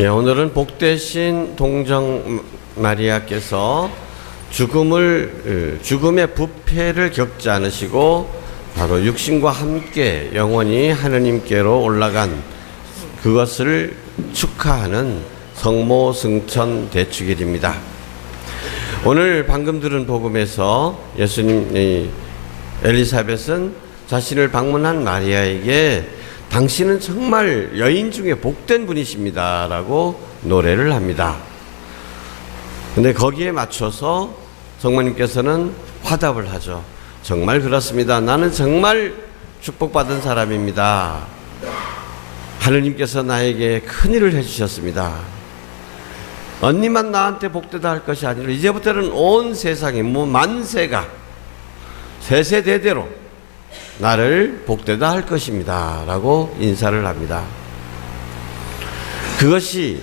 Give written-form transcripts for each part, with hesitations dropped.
예, 오늘은 복되신 동정 마리아께서 죽음의 부패를 겪지 않으시고 바로 육신과 함께 영원히 하느님께로 올라간 그것을 축하하는 성모 승천 대축일입니다. 오늘 방금 들은 복음에서 예수님 엘리사벳은 자신을 방문한 마리아에게 당신은 정말 여인 중에 복된 분이십니다 라고 노래를 합니다. 근데 거기에 맞춰서 성모님께서는 화답을 하죠. 정말 그렇습니다. 나는 정말 축복받은 사람입니다. 하느님께서 나에게 큰일을 해주셨습니다. 언니만 나한테 복되다 할 것이 아니라 이제부터는 온 세상에 만세가 세세대대로 나를 복되다 할 것입니다 라고 인사를 합니다. 그것이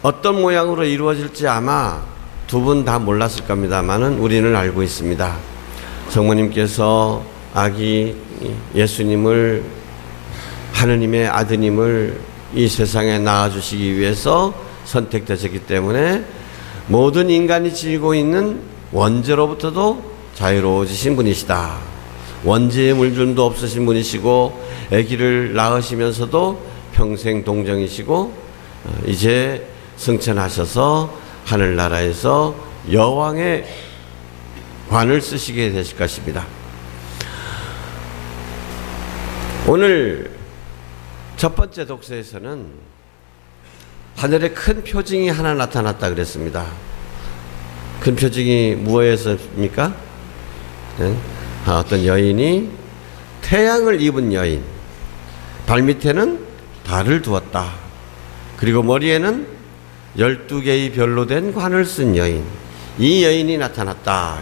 어떤 모양으로 이루어질지 아마 두 분 다 몰랐을 겁니다만은 우리는 알고 있습니다. 성모님께서 아기 예수님을, 하느님의 아드님을 이 세상에 낳아주시기 위해서 선택되셨기 때문에 모든 인간이 지니고 있는 원죄로부터도 자유로워지신 분이시다. 원죄의 물준도 없으신 분이시고 아기를 낳으시면서도 평생 동정이시고 이제 승천하셔서 하늘나라에서 여왕의 관을 쓰시게 되실 것입니다. 오늘 첫 번째 독서에서는 하늘에 큰 표징이 하나 나타났다 그랬습니다. 큰 표징이 무엇이었습니까? 어떤 여인이, 태양을 입은 여인, 발밑에는 달을 두었다. 그리고 머리에는 12개의 별로 된 관을 쓴 여인, 이 여인이 나타났다.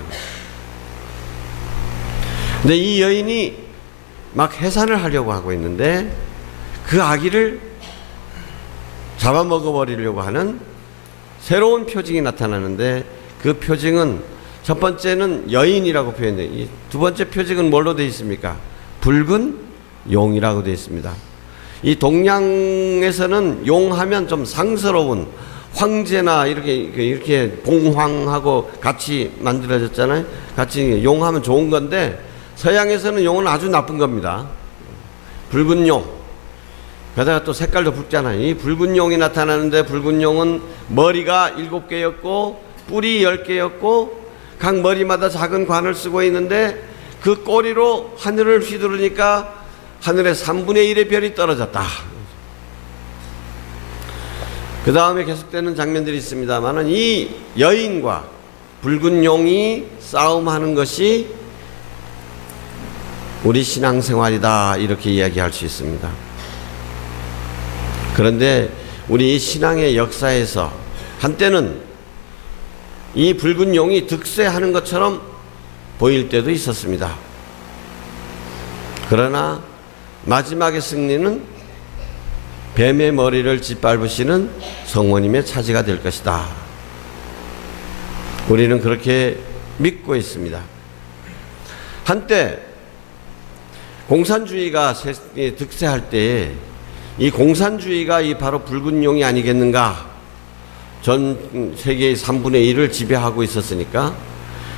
근데 이 여인이 막 해산을 하려고 하고 있는데 그 아기를 잡아먹어버리려고 하는 새로운 표징이 나타나는데, 그 표징은 첫 번째는 여인이라고 표현돼요. 두 번째 표징은 뭘로 되어 있습니까? 붉은 용이라고 되어 있습니다. 이 동양에서는 용하면 좀 상스러운 황제나 이렇게 봉황하고 같이 만들어졌잖아요. 같이 용하면 좋은 건데 서양에서는 용은 아주 나쁜 겁니다. 붉은 용. 게다가 또 색깔도 붉잖아요. 이 붉은 용이 나타나는데, 붉은 용은 머리가 7개였고 뿔이 10개였고 각 머리마다 작은 관을 쓰고 있는데 그 꼬리로 하늘을 휘두르니까 하늘에 3분의 1의 별이 떨어졌다. 그 다음에 계속되는 장면들이 있습니다만 이 여인과 붉은 용이 싸움하는 것이 우리 신앙생활이다, 이렇게 이야기할 수 있습니다. 그런데 우리 신앙의 역사에서 한때는 이 붉은 용이 득세하는 것처럼 보일 때도 있었습니다. 그러나 마지막의 승리는 뱀의 머리를 짓밟으시는 성모님의 차지가 될 것이다. 우리는 그렇게 믿고 있습니다. 한때 공산주의가 득세할 때에 이 공산주의가 이 바로 붉은 용이 아니겠는가? 전 세계의 3분의 1을 지배하고 있었으니까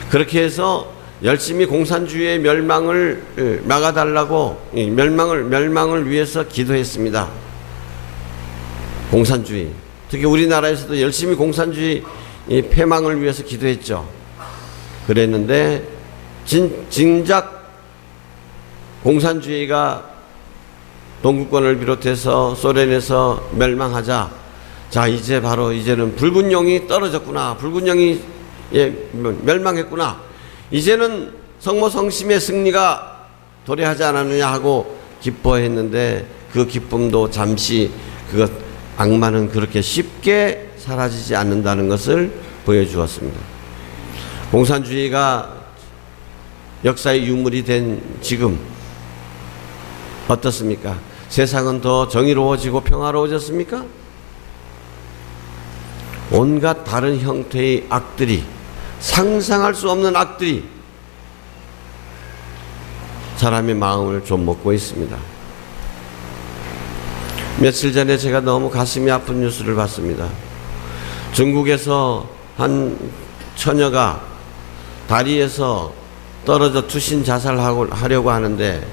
그렇게 해서 열심히 공산주의의 멸망을 막아달라고, 멸망을 위해서 기도했습니다. 공산주의, 특히 우리나라에서도 열심히 공산주의 폐망을 위해서 기도했죠. 그랬는데 진작 공산주의가 동구권을 비롯해서 소련에서 멸망하자, 자 이제는 붉은 용이 떨어졌구나, 붉은 용이 멸망했구나, 이제는 성모 성심의 승리가 도래하지 않았느냐 하고 기뻐했는데 그 기쁨도 잠시, 그것 악마는 그렇게 쉽게 사라지지 않는다는 것을 보여주었습니다. 공산주의가 역사의 유물이 된 지금 어떻습니까? 세상은 더 정의로워지고 평화로워졌습니까? 온갖 다른 형태의 악들이, 상상할 수 없는 악들이 사람의 마음을 좀 먹고 있습니다. 며칠 전에 제가 너무 가슴이 아픈 뉴스를 봤습니다. 중국에서 한 처녀가 다리에서 떨어져 투신 자살하려고 하는데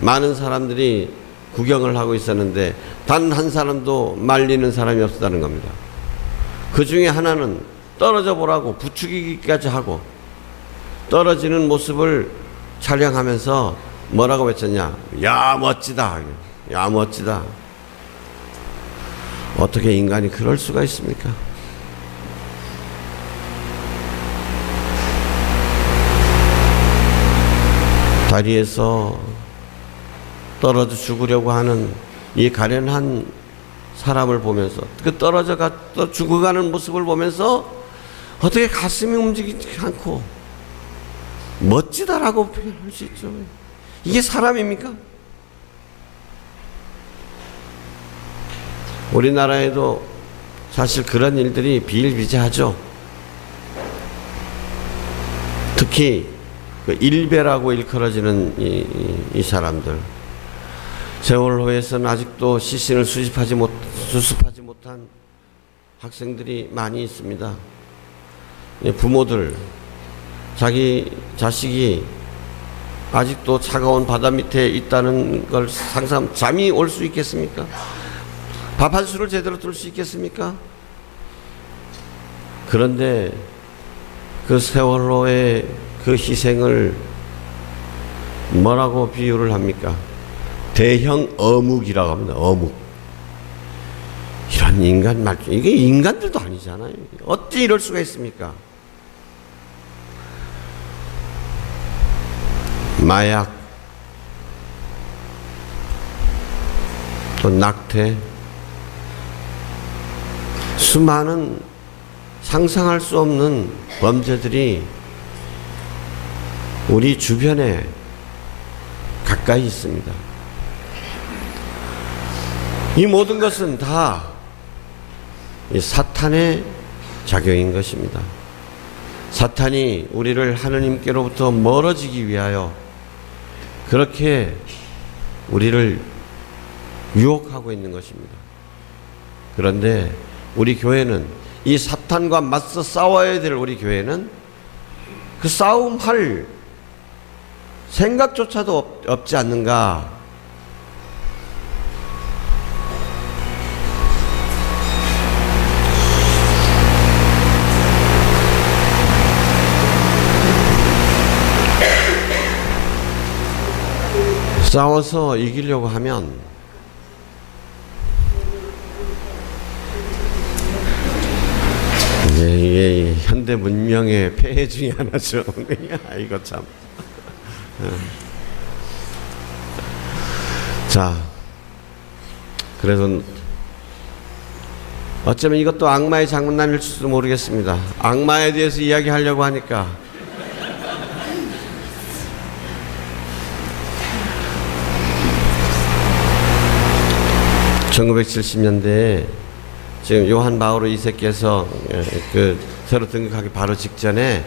많은 사람들이 구경을 하고 있었는데 단 한 사람도 말리는 사람이 없었다는 겁니다. 그 중에 하나는 떨어져 보라고 부추기기까지 하고 떨어지는 모습을 촬영하면서 뭐라고 외쳤냐? 야 멋지다. 야 멋지다. 어떻게 인간이 그럴 수가 있습니까? 다리에서 떨어져 죽으려고 하는 이 가련한 사람을 보면서 그 떨어져 죽어가는 모습을 보면서 어떻게 가슴이 움직이지 않고 멋지다라고 표현할 수 있죠. 이게 사람입니까? 우리나라에도 사실 그런 일들이 비일비재하죠. 특히 그 일베라고 일컬어지는 이 사람들, 세월호에서는 아직도 시신을 수습하지 못한 학생들이 많이 있습니다. 부모들, 자기 자식이 아직도 차가운 바다 밑에 있다는 걸 상상, 잠이 올 수 있겠습니까? 밥 한 술을 제대로 뜰 수 있겠습니까? 그런데 그 세월호의 그 희생을 뭐라고 비유를 합니까? 대형 어묵이라고 합니다. 어묵. 이런 인간 말투, 이게 인간들도 아니잖아요. 어찌 이럴 수가 있습니까? 마약, 또 낙태, 수많은 상상할 수 없는 범죄들이 우리 주변에 가까이 있습니다. 이 모든 것은 다 이 사탄의 작용인 것입니다. 사탄이 우리를 하느님께로부터 멀어지기 위하여 그렇게 우리를 유혹하고 있는 것입니다. 그런데 우리 교회는 이 사탄과 맞서 싸워야 될 우리 교회는 그 싸움할 생각조차도 없지 않는가? 싸워서 이기려고 하면 이게 현대 문명의 폐해 중에 하나죠. 이거 참. 자, 그래서 어쩌면 이것도 악마의 장난일지도 모르겠습니다. 악마에 대해서 이야기하려고 하니까 (1970년대에) 지금 요한 바오로 2세께서 그 새로 등극하기 바로 직전에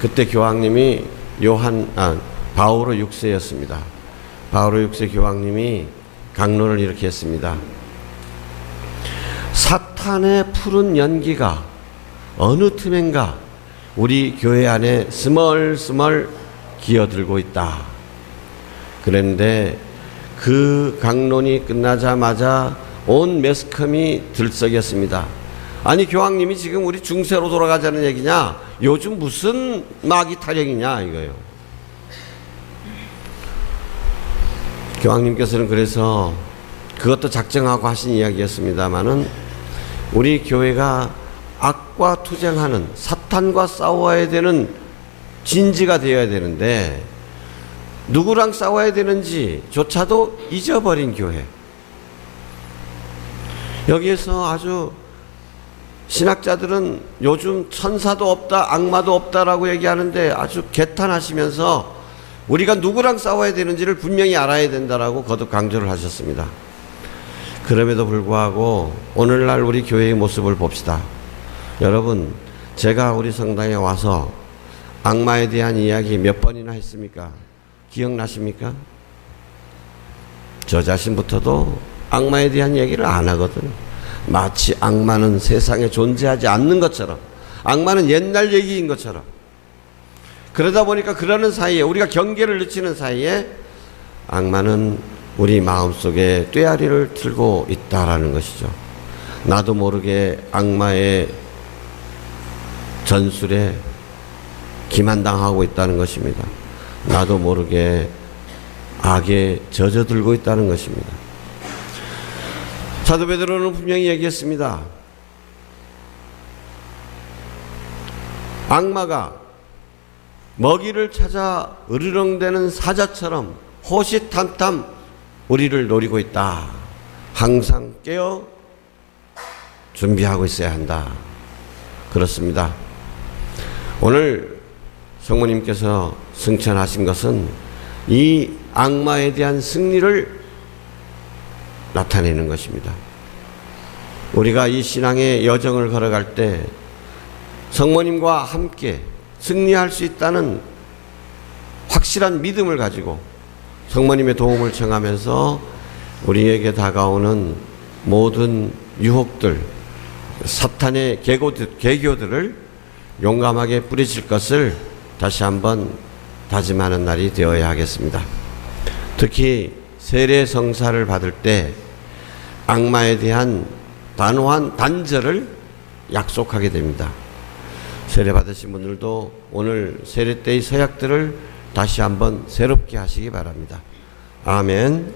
그때 교황님이 바오로 6세였습니다. 바오로 6세 교황님이 강론을 이렇게 했습니다. 사탄의 푸른 연기가 어느 틈엔가 우리 교회 안에 스멀스멀 기어들고 있다. 그런데 그 강론이 끝나자마자 온 매스컴이 들썩였습니다. 아니 교황님이 지금 우리 중세로 돌아가자는 얘기냐? 요즘 무슨 마귀 타령이냐 이거예요. 교황님께서는 그래서 그것도 작정하고 하신 이야기였습니다마는 우리 교회가 악과 투쟁하는 사탄과 싸워야 되는 진지가 되어야 되는데 누구랑 싸워야 되는지조차도 잊어버린 교회. 여기에서 아주 신학자들은 요즘 천사도 없다, 악마도 없다라고 얘기하는데 아주 개탄하시면서 우리가 누구랑 싸워야 되는지를 분명히 알아야 된다라고 거듭 강조를 하셨습니다. 그럼에도 불구하고 오늘날 우리 교회의 모습을 봅시다. 여러분, 제가 우리 성당에 와서 악마에 대한 이야기 몇 번이나 했습니까? 기억나십니까? 저 자신부터도 악마에 대한 얘기를 안 하거든. 마치 악마는 세상에 존재하지 않는 것처럼, 악마는 옛날 얘기인 것처럼. 그러다 보니까 그러는 사이에, 우리가 경계를 늦추는 사이에 악마는 우리 마음속에 꾀아리를 틀고 있다라는 것이죠. 나도 모르게 악마의 전술에 기만당하고 있다는 것입니다. 나도 모르게 악에 젖어들고 있다는 것입니다. 사도 베드로는 분명히 얘기했습니다. 악마가 먹이를 찾아 으르렁대는 사자처럼 호시탐탐 우리를 노리고 있다. 항상 깨어 준비하고 있어야 한다. 그렇습니다. 오늘 성모님께서 승천하신 것은 이 악마에 대한 승리를 나타내는 것입니다. 우리가 이 신앙의 여정을 걸어갈 때 성모님과 함께 승리할 수 있다는 확실한 믿음을 가지고 성모님의 도움을 청하면서 우리에게 다가오는 모든 유혹들, 사탄의 계교들을 용감하게 뿌리칠 것을 다시 한번 다짐하는 날이 되어야 하겠습니다. 특히 세례 성사를 받을 때 악마에 대한 단호한 단절을 약속하게 됩니다. 세례 받으신 분들도 오늘 세례 때의 서약들을 다시 한번 새롭게 하시기 바랍니다. 아멘.